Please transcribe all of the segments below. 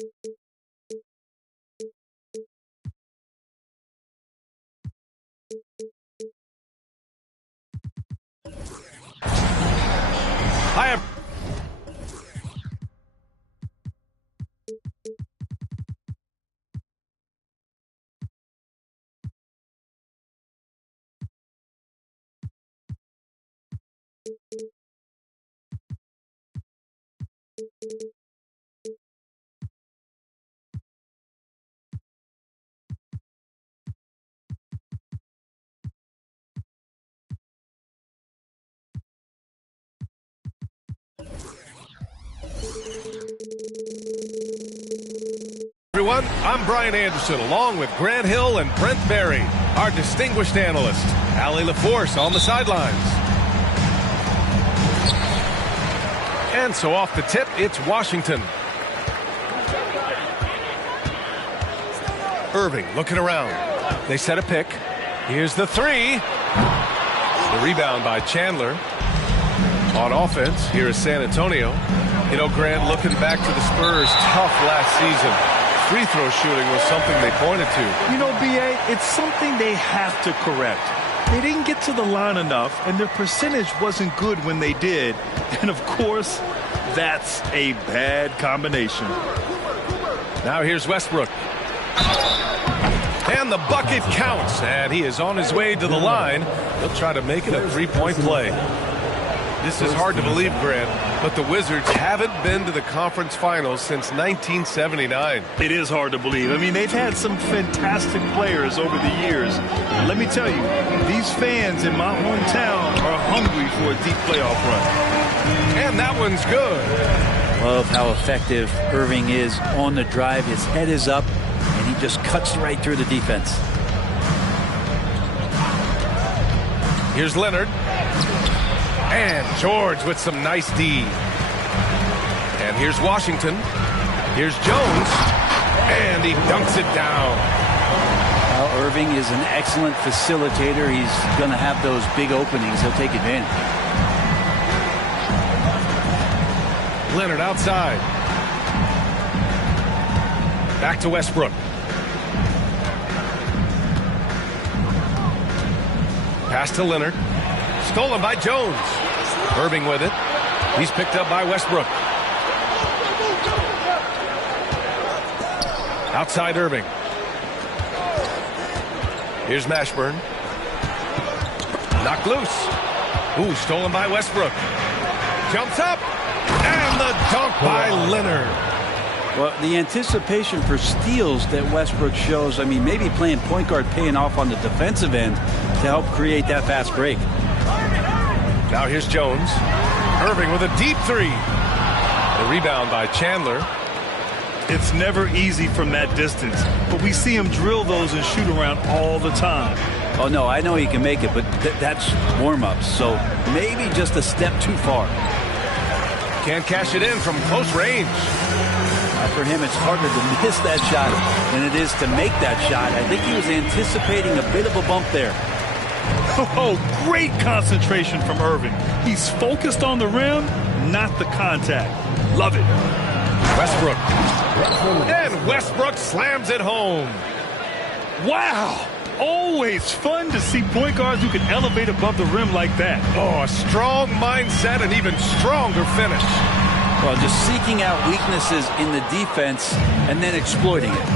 Hi, everyone. I'm Brian Anderson, along with Grant Hill and Brent Barry, our distinguished analyst. Allie LaForce on the sidelines. And so off the tip, it's Washington. Irving looking around. They set a pick. Here's the three. The rebound by Chandler. On offense, here is San Antonio. You know, Grant, looking back to the Spurs' tough last season, free throw shooting was something they pointed to. You know, B.A., it's something they have to correct. They didn't get to the line enough, and their percentage wasn't good when they did. And, of course, that's a bad combination. Now here's Westbrook. And the bucket counts, and he is on his way to the line. He'll try to make it a three-point play. This is hard to believe, Grant, but the Wizards haven't been to the conference finals since 1979. It is hard to believe. I mean, they've had some fantastic players over the years. Let me tell you, these fans in my hometown are hungry for a deep playoff run. And that one's good. Love how effective Irving is on the drive. His head is up, and he just cuts right through the defense. Here's Leonard. And George with some nice D. And here's Washington. Here's Jones. And he dunks it down. Well, Irving is an excellent facilitator. He's going to have those big openings. He'll take advantage. Leonard outside. Back to Westbrook. Pass to Leonard. Stolen by Jones. Irving with it. He's picked up by Westbrook. Outside Irving. Here's Mashburn. Knocked loose. Ooh, stolen by Westbrook. Jumps up. And the dunk by Leonard. Well, the anticipation for steals that Westbrook shows, I mean, maybe playing point guard paying off on the defensive end to help create that fast break. Now here's Jones. Irving with a deep three. The rebound by Chandler. It's never easy from that distance, but we see him drill those and shoot around all the time. Oh, no, I know he can make it, but that's warm-ups, so maybe just a step too far. Can't cash it in from close range. For him, it's harder to miss that shot than it is to make that shot. I think he was anticipating a bit of a bump there. Oh, great concentration from Irving. He's focused on the rim, not the contact. Love it. Westbrook. And Westbrook slams it home. Wow. Always fun to see point guards who can elevate above the rim like that. Oh, a strong mindset and even stronger finish. Well, just seeking out weaknesses in the defense and then exploiting it.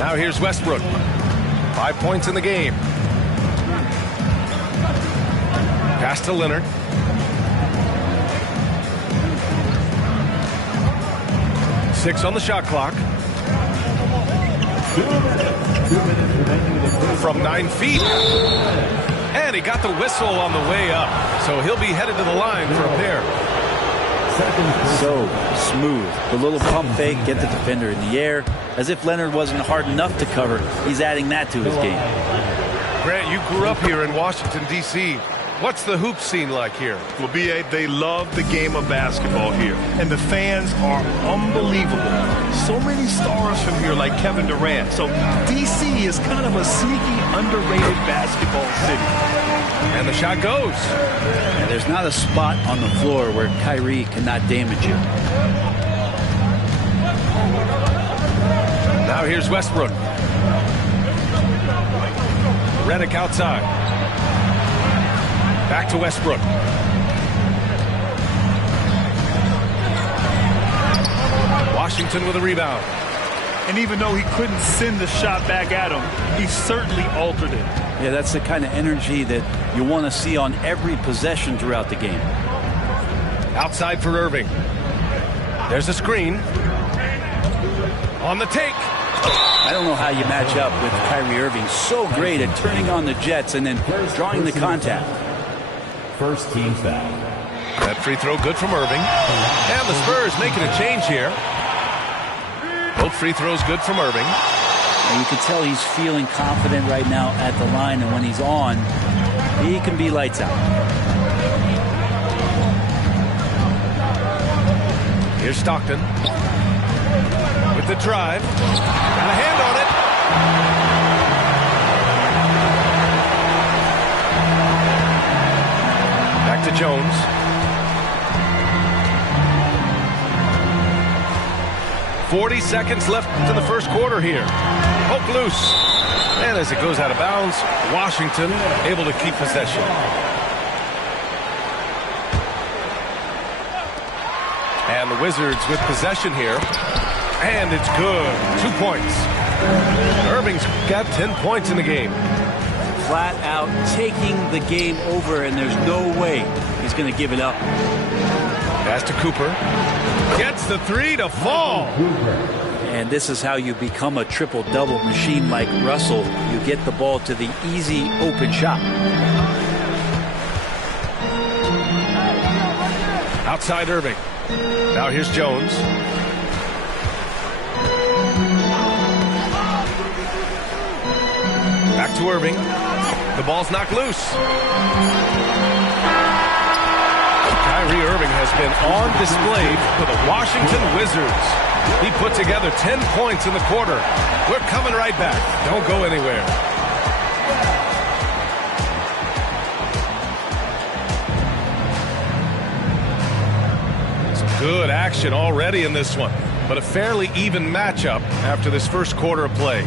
Now here's Westbrook. 5 points in the game. Pass to Leonard. Six on the shot clock. From 9 feet. And he got the whistle on the way up. So he'll be headed to the line for a pair. So smooth. The little pump fake, get the defender in the air. As if Leonard wasn't hard enough to cover, he's adding that to his game. Grant, you grew up here in Washington, D.C. What's the hoop scene like here? Well, B.A., they love the game of basketball here, and the fans are unbelievable. So many stars from here, like Kevin Durant. So D.C. is kind of a sneaky, underrated basketball city. And the shot goes. And there's not a spot on the floor where Kyrie cannot damage you. Now here's Westbrook. Redick outside. Back to Westbrook. Washington with a rebound. And even though he couldn't send the shot back at him, he certainly altered it. Yeah, that's the kind of energy that you want to see on every possession throughout the game. Outside for Irving. There's a screen. On the take. I don't know how you match up with Kyrie Irving. So great at turning on the jets and then drawing the contact. First team foul. That free throw good from Irving. And the Spurs making a change here. Both free throws good from Irving. And you can tell he's feeling confident right now at the line, and when he's on, he can be lights out. Here's Stockton. With the drive. Got a hand on it. Back to Jones. .40 seconds left in the first quarter here. Poke loose. And as it goes out of bounds, Washington able to keep possession. And the Wizards with possession here. And it's good. 2 points. Irving's got 10 points in the game. Flat out taking the game over, and there's no way he's going to give it up. Pass to Cooper. Gets the three to fall. And this is how you become a triple-double machine like Russell. You get the ball to the easy open shot. Outside Irving. Now here's Jones. Back to Irving. The ball's knocked loose. Kyrie Irving has been on display for the Washington Wizards. He put together 10 points in the quarter. We're coming right back. Don't go anywhere. Some good action already in this one, but a fairly even matchup after this first quarter of play.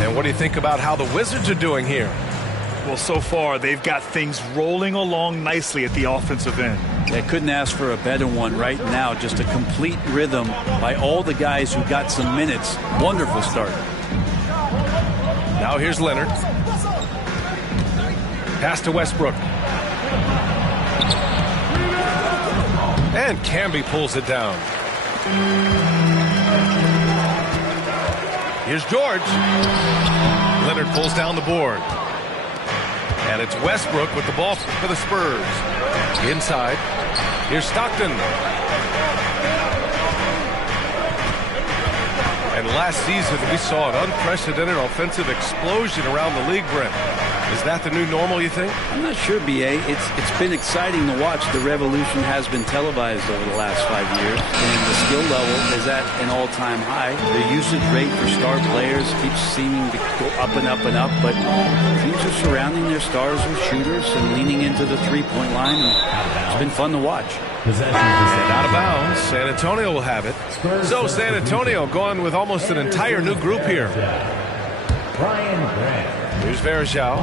And what do you think about how the Wizards are doing here? Well, so far, they've got things rolling along nicely at the offensive end. They couldn't ask for a better one right now. Just a complete rhythm by all the guys who got some minutes. Wonderful start. Now here's Leonard. Pass to Westbrook. And Camby pulls it down. Here's George. Leonard pulls down the board. And it's Westbrook with the ball for the Spurs. Inside. Here's Stockton. And last season we saw an unprecedented offensive explosion around the league, Brent. Is that the new normal, you think? I'm not sure, B.A. It's been exciting to watch. The revolution has been televised over the last 5 years, and the skill level is at an all-time high. The usage rate for star players keeps seeming to go up and up and up, but teams are surrounding their stars with shooters and leaning into the three-point line, and it's been fun to watch. And out of bounds, San Antonio will have it. So San Antonio going with almost an entire new group here. Brian Grant. Here's Varejao.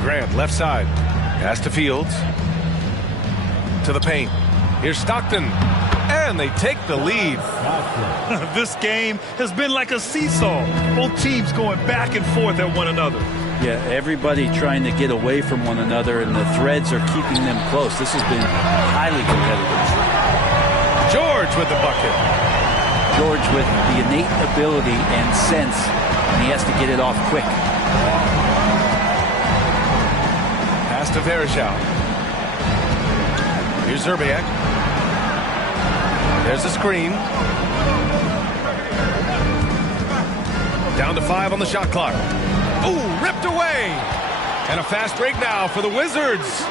Grant, left side. Pass to Fields. To the paint. Here's Stockton. And they take the lead. This game has been like a seesaw. Both teams going back and forth at one another. Yeah, everybody trying to get away from one another, and the threads are keeping them close. This has been highly competitive. George with the bucket. George with the innate ability and sense, and he has to get it off quick. Pass to Varejao. Here's Zerbiak. There's the screen. Down to 5 on the shot clock. Ooh, ripped away. And a fast break now for the Wizards.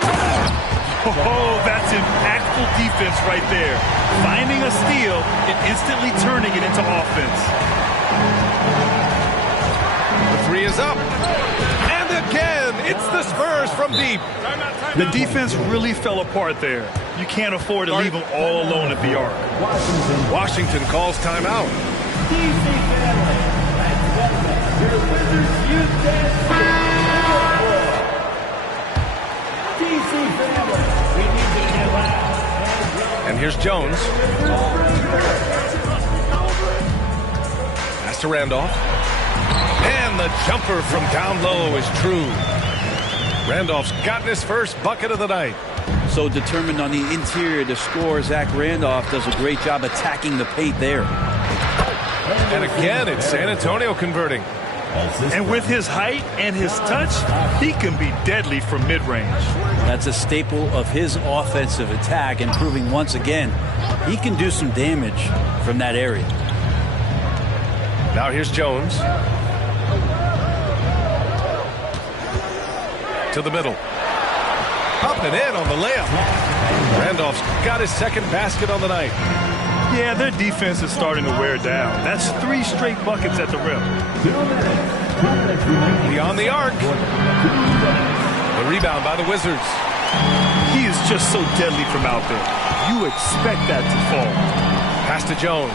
Oh, that's impactful defense right there. Finding a steal and instantly turning it into offense. The three is up. And the again. It's the Spurs from deep. The defense really fell apart there. You can't afford to leave them all alone at the arc. Washington calls timeout. And here's Jones. Pass to Randolph. And the jumper from down low is true. Randolph's gotten his first bucket of the night. So determined on the interior to score. Zach Randolph does a great job attacking the paint there. And again, it's San Antonio converting. And with his height and his touch, he can be deadly from mid-range. That's a staple of his offensive attack, and proving once again he can do some damage from that area. Now here's Jones. To the middle. Up and in on the layup. Randolph's got his second basket on the night. Yeah, their defense is starting to wear down. That's 3 straight buckets at the rim. Beyond the arc. The rebound by the Wizards. He is just so deadly from out there. You expect that to fall. Pass to Jones.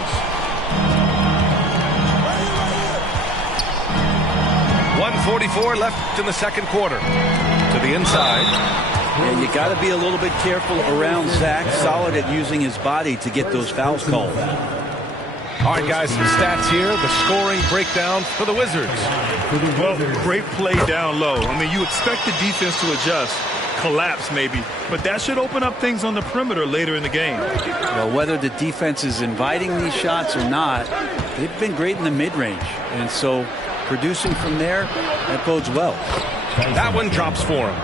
1:44 left in the second quarter. To the inside. And you got to be a little bit careful around Zach. Solid at using his body to get those fouls called. All right, guys, some stats here. The scoring breakdown for the Wizards. Well, great play down low. I mean, you expect the defense to adjust, collapse maybe, but that should open up things on the perimeter later in the game. Well, whether the defense is inviting these shots or not, they've been great in the mid-range. And so producing from there, that bodes well. That one drops for him.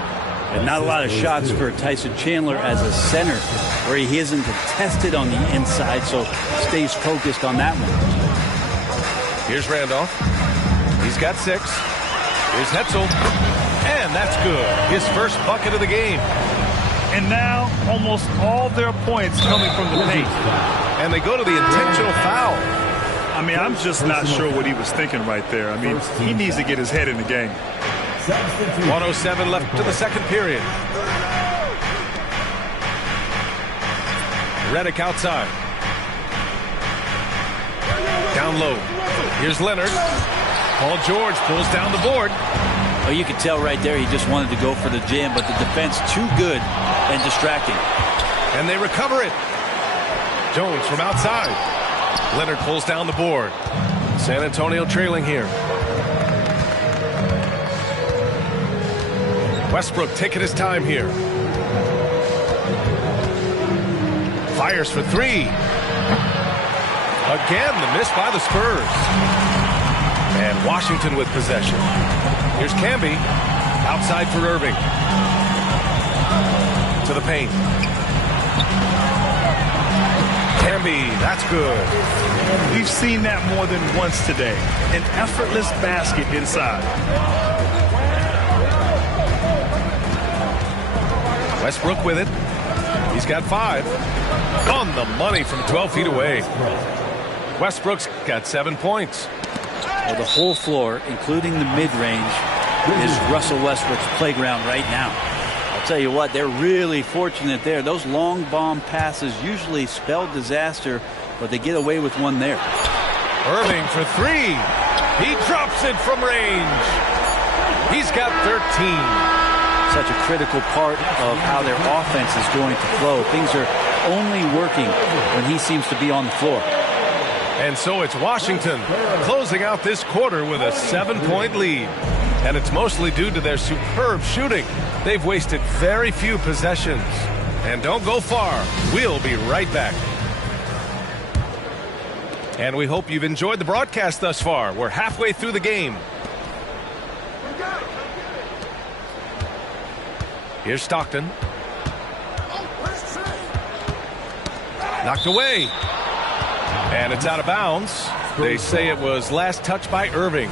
And not a lot of shots for Tyson Chandler as a center, where he isn't contested on the inside, so stays focused on that one. Here's Randolph. He's got 6. Here's Hetzel. And that's good. His first bucket of the game. And now, almost all their points coming from the paint. And they go to the intentional foul. I mean, I'm just not sure what he was thinking right there. I mean, he needs to get his head in the game. 1:07 left to the second period. Redick outside. Down low. Here's Leonard. Paul George pulls down the board. Oh, you could tell right there he just wanted to go for the jam, but the defense too good and distracting. And they recover it. Jones from outside. Leonard pulls down the board. San Antonio trailing here. Westbrook taking his time here. Fires for 3. Again, the miss by the Spurs. And Washington with possession. Here's Camby. Outside for Irving. To the paint. Camby, that's good. We've seen that more than once today. An effortless basket inside. Westbrook with it. He's got 5. On the money from 12 feet away. Westbrook's got 7 points. Well, the whole floor, including the mid-range, is Russell Westbrook's playground right now. I'll tell you what, they're really fortunate there. Those long bomb passes usually spell disaster, but they get away with one there. Irving for 3. He drops it from range. He's got 13. Such a critical part of how their offense is going to flow. Things are only working when he seems to be on the floor. And so it's Washington closing out this quarter with a 7-point lead. And it's mostly due to their superb shooting. They've wasted very few possessions. And don't go far. We'll be right back. And we hope you've enjoyed the broadcast thus far. We're halfway through the game. Here's Stockton. Knocked away. And it's out of bounds. They say it was last touched by Irving.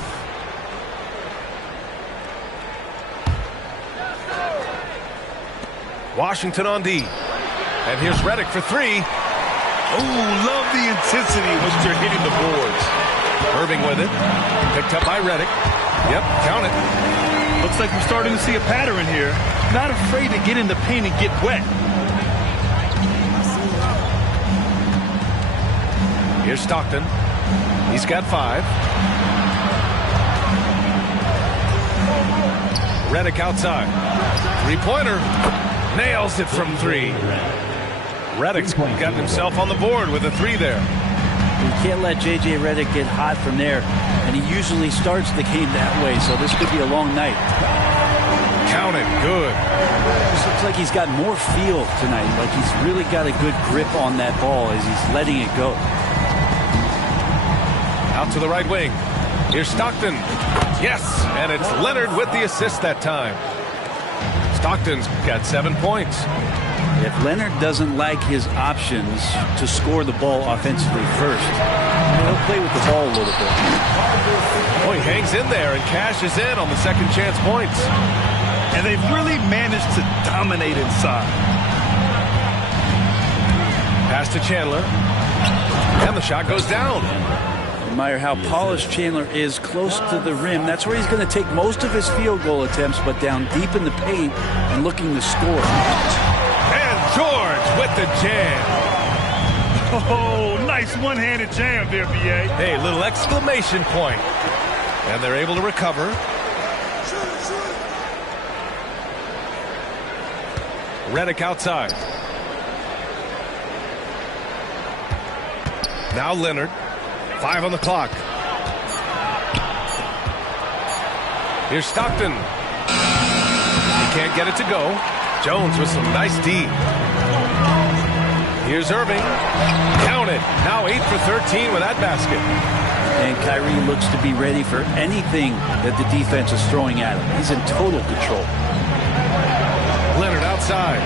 Washington on D. And here's Redick for 3. Oh, love the intensity which they're hitting the boards. Irving with it. Picked up by Redick. Yep, count it. Looks like we're starting to see a pattern here. Not afraid to get in the paint and get wet. Here's Stockton. He's got 5. Redick outside. Three-pointer. Nails it from 3. Redick's gotten himself on the board with a 3 there. You can't let J.J. Redick get hot from there, and he usually starts the game that way, so this could be a long night. Count it. Good. This looks like he's got more feel tonight, like he's really got a good grip on that ball as he's letting it go. Out to the right wing. Here's Stockton. Yes, and it's Leonard with the assist that time. Stockton's got 7 points. If Leonard doesn't like his options to score the ball offensively first, he'll play with the ball a little bit. Oh, he hangs in there and cashes in on the second chance points. And they've really managed to dominate inside. Pass to Chandler. And the shot goes down. Admire how polished Chandler is close to the rim. That's where he's going to take most of his field goal attempts, but down deep in the paint and looking to score. George with the jam. Oh, nice one-handed jam there, B.A. Hey, little exclamation point. And they're able to recover. Redick outside. Now Leonard. 5 on the clock. Here's Stockton. He can't get it to go. Jones with some nice D. Here's Irving. Count it. Now 8 for 13 with that basket. And Kyrie looks to be ready for anything that the defense is throwing at him. He's in total control. Leonard outside.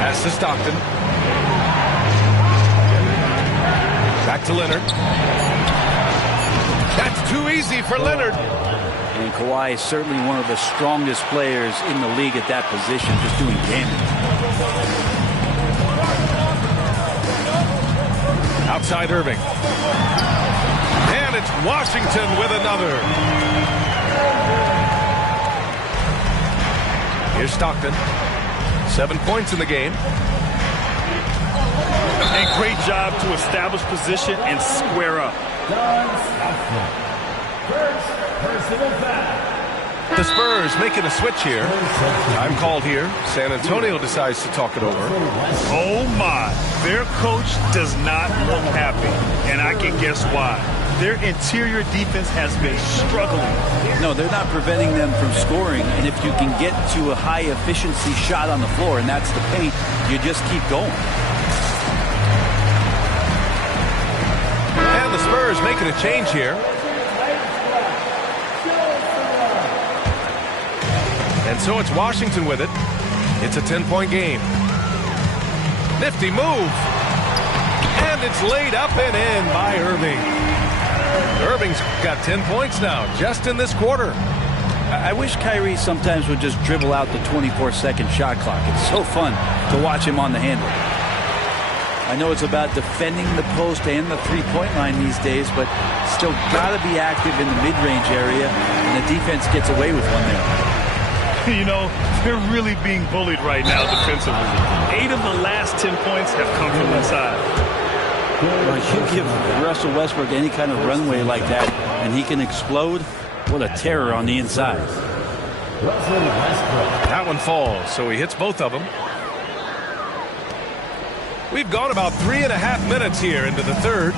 Pass to Stockton. Back to Leonard. That's too easy for Leonard. And Kawhi is certainly one of the strongest players in the league at that position, just doing damage. Outside Irving. And it's Washington with another. Here's Stockton. 7 points in the game. And great job to establish position and square up. First personal foul. The Spurs making a switch here. Time called here. San Antonio decides to talk it over. Oh my, their coach does not look happy, and I can guess why. Their interior defense has been struggling. No, they're not preventing them from scoring, and if you can get to a high efficiency shot on the floor, and that's the paint, you just keep going. And the Spurs making a change here. And so it's Washington with it. It's a 10-point game. Nifty move. And it's laid up and in by Irving. Irving's got 10 points now, just in this quarter. I wish Kyrie sometimes would just dribble out the 24-second shot clock. It's so fun to watch him on the handle. I know it's about defending the post and the three-point line these days, but still got to be active in the mid-range area, and the defense gets away with one there. You know, they're really being bullied right now defensively. 8 of the last 10 points have come from inside. Well, you give Russell Westbrook any kind of runway like that, and he can explode. What a terror on the inside. That one falls, so he hits both of them. We've gone about 3.5 minutes here into the third.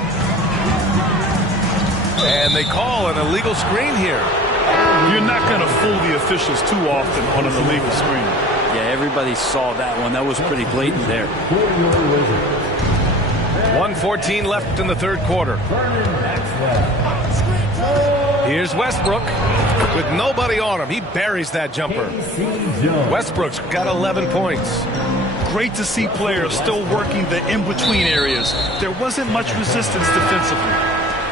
And they call an illegal screen here. You're not going to fool the officials too often on an illegal screen. Yeah, everybody saw that one. That was pretty blatant there. 1:14 left in the third quarter. Here's Westbrook with nobody on him. He buries that jumper. Westbrook's got 11 points. Great to see players still working the in-between areas. There wasn't much resistance defensively.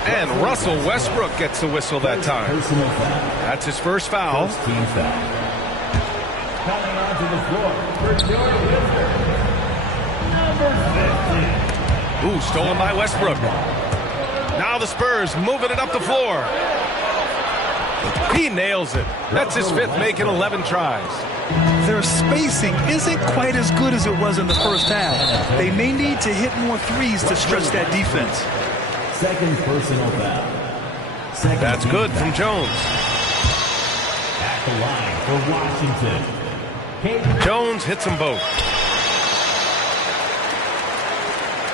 And Russell Westbrook gets the whistle that time. That's his first foul. Team foul. Coming onto the floor for Jordan Wilson, number 15. Ooh, stolen by Westbrook. Now the Spurs moving it up the floor. He nails it. That's his 5th make in 11 tries. Their spacing isn't quite as good as it was in the first half. They may need to hit more threes to stretch that defense. Second personal foul. That's good from Jones. At the line for Washington. Jones hits them both.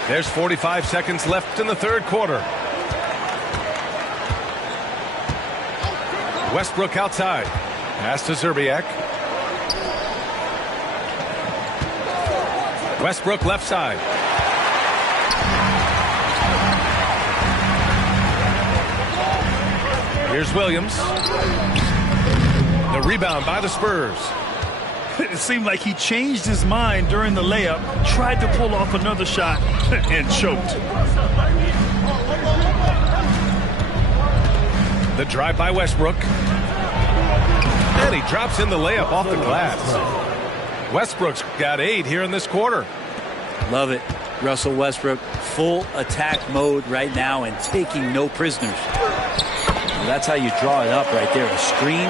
There's 45 seconds left in the 3rd quarter. Westbrook outside. Pass to Zerbiak. Westbrook left side. Here's Williams. The rebound by the Spurs. It seemed like he changed his mind during the layup, tried to pull off another shot, and choked. The drive by Westbrook. And he drops in the layup off the glass. Westbrook's got 8 here in this quarter. Love it. Russell Westbrook, full attack mode right now and taking no prisoners. Well, that's how you draw it up right there. A screen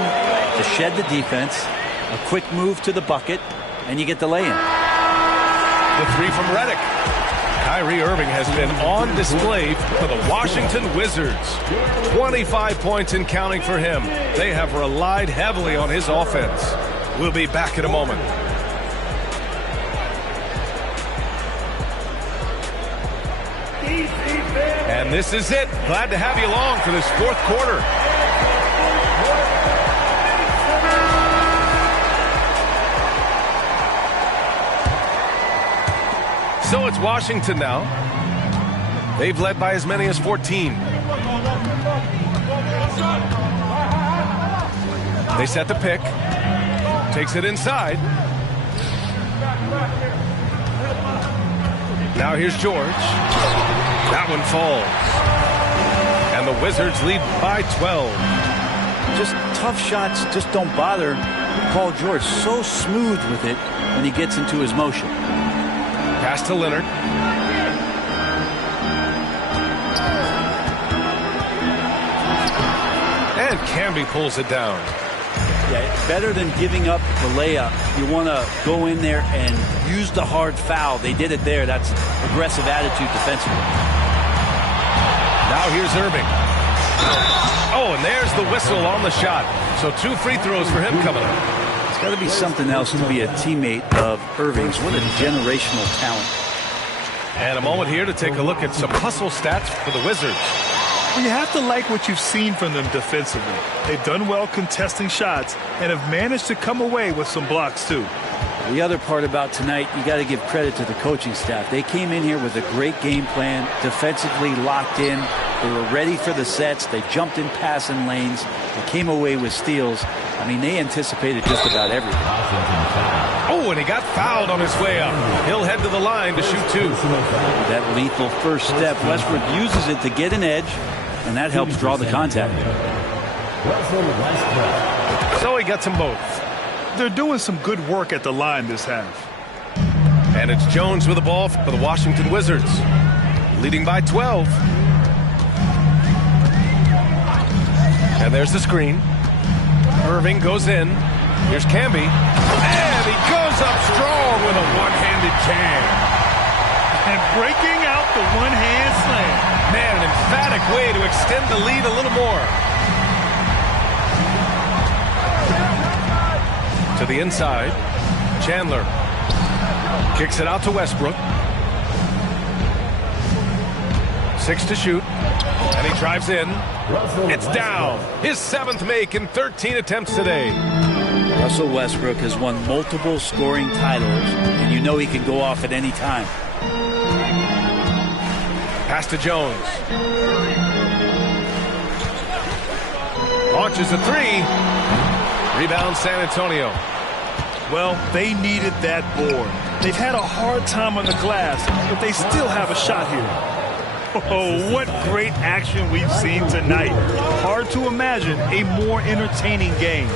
to shed the defense, a quick move to the bucket, and you get the lay-in. The 3 from Redick. Kyrie Irving has been on display for the Washington Wizards. 25 points and counting for him. They have relied heavily on his offense. We'll be back in a moment. And this is it. Glad to have you along for this 4th quarter. So it's Washington now. They've led by as many as 14. They set the pick. Takes it inside. Now here's George. That one falls. And the Wizards lead by 12. Just tough shots just don't bother Paul George. So smooth with it when he gets into his motion. Pass to Leonard. And Camby pulls it down. Yeah, better than giving up the layup. You want to go in there and use the hard foul. They did it there. That's aggressive attitude defensively. Now here's Irving. Oh, and there's the whistle on the shot. So 2 free throws for him coming up. It's got to be something else to be a teammate of Irving's. What a generational talent. And a moment here to take a look at some hustle stats for the Wizards. Well, you have to like what you've seen from them defensively. They've done well contesting shots and have managed to come away with some blocks too. The other part about tonight, you got to give credit to the coaching staff. They came in here with a great game plan, defensively locked in. They were ready for the sets. They jumped in passing lanes. They came away with steals. I mean, they anticipated just about everything. Oh, and he got fouled on his way up. He'll head to the line to shoot 2. That lethal first step, Westbrook uses it to get an edge, and that helps draw the contact. So he gets them both. They're doing some good work at the line this half. And it's Jones with the ball for the Washington Wizards, leading by 12. And there's the screen. Irving goes in. Here's Camby. And he goes up strong with a one-handed jam. And breaking out the one-hand slam. Man, an emphatic way to extend the lead a little more. To the inside. Chandler kicks it out to Westbrook. 6 to shoot. And he drives in. It's down. His 7th make in 13 attempts today. Russell Westbrook has won multiple scoring titles, and you know he can go off at any time. Pass to Jones. Launches a 3. Rebound San Antonio. Well, they needed that board. They've had a hard time on the glass, but they still have a shot here. Oh, what great action we've seen tonight. Hard to imagine a more entertaining game.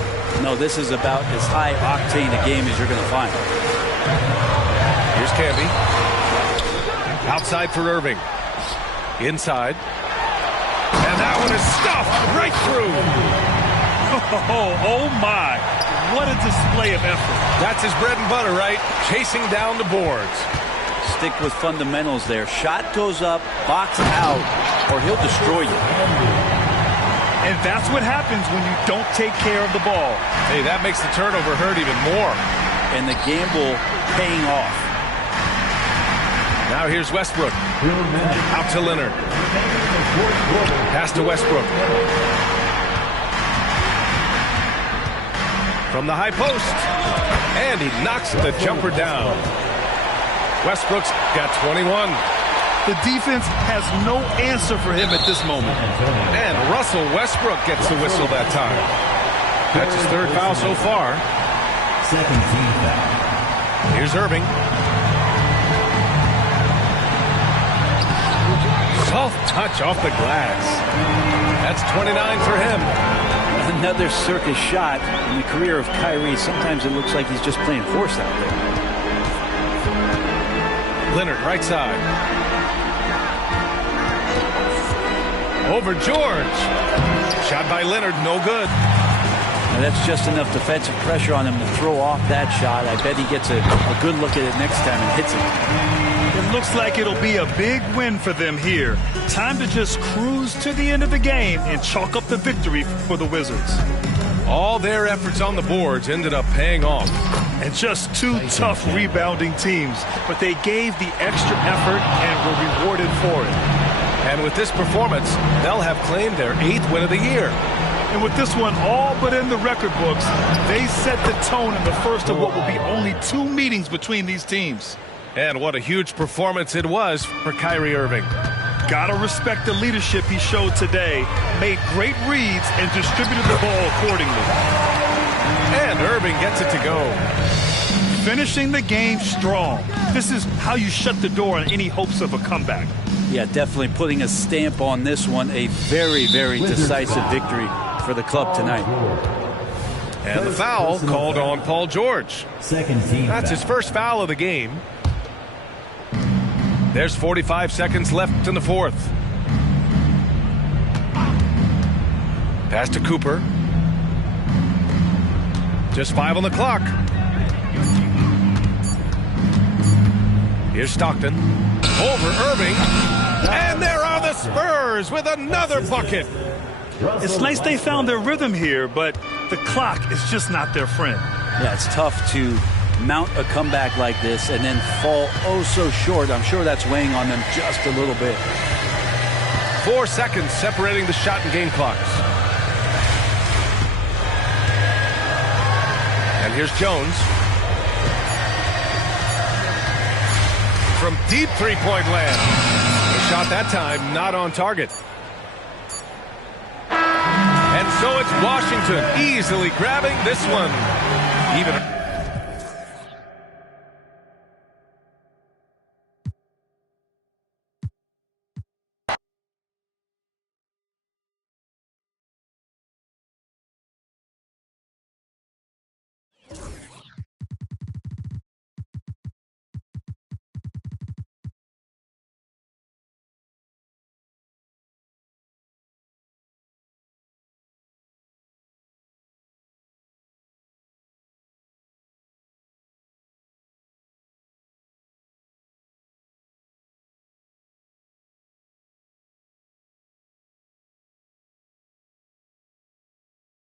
No, this is about as high octane a game as you're going to find. Here's Camby. Outside for Irving. Inside. That one is stuffed right through. Oh my. What a display of effort. That's his bread and butter, right? Chasing down the boards. Stick with fundamentals there. Shot goes up, box out, or he'll destroy you. And that's what happens when you don't take care of the ball. Hey, that makes the turnover hurt even more. And the gamble paying off. Now here's Westbrook. Out to Leonard. Pass to Westbrook. From the high post. And he knocks the jumper down. Westbrook's got 21. The defense has no answer for him at this moment. And Russell Westbrook gets the whistle that time. That's his third foul so far. Second team foul. Here's Irving. Soft touch off the glass. That's 29 for him. Another circus shot in the career of Kyrie. Sometimes it looks like he's just playing horse out there. Leonard, right side. Over George. Shot by Leonard, no good. Now that's just enough defensive pressure on him to throw off that shot. I bet he gets a good look at it next time and hits it. It looks like it'll be a big win for them here. Time to just cruise to the end of the game and chalk up the victory for the Wizards. All their efforts on the boards ended up paying off. And just two tough rebounding teams, but they gave the extra effort and were rewarded for it. And with this performance, they'll have claimed their 8th win of the year. And with this one all but in the record books, they set the tone in the first of what will be only 2 meetings between these teams. And what a huge performance it was for Kyrie Irving. Gotta respect the leadership he showed today. Made great reads and distributed the ball accordingly. And Irving gets it to go. Finishing the game strong. This is how you shut the door on any hopes of a comeback. Yeah, definitely putting a stamp on this one. A very, very decisive victory for the club tonight. And the foul called on Paul George. Second team That's foul. his first foul of the game. There's 45 seconds left in the fourth. Pass to Cooper. Just 5 on the clock. Here's Stockton. Over Irving. And there are the Spurs with another bucket. It's nice they found their rhythm here, but the clock is just not their friend. Yeah, it's tough to mount a comeback like this and then fall oh so short. I'm sure that's weighing on them just a little bit. 4 seconds separating the shot and game clocks. And here's Jones. From deep three-point land. The shot that time not on target. And so it's Washington easily grabbing this one. Even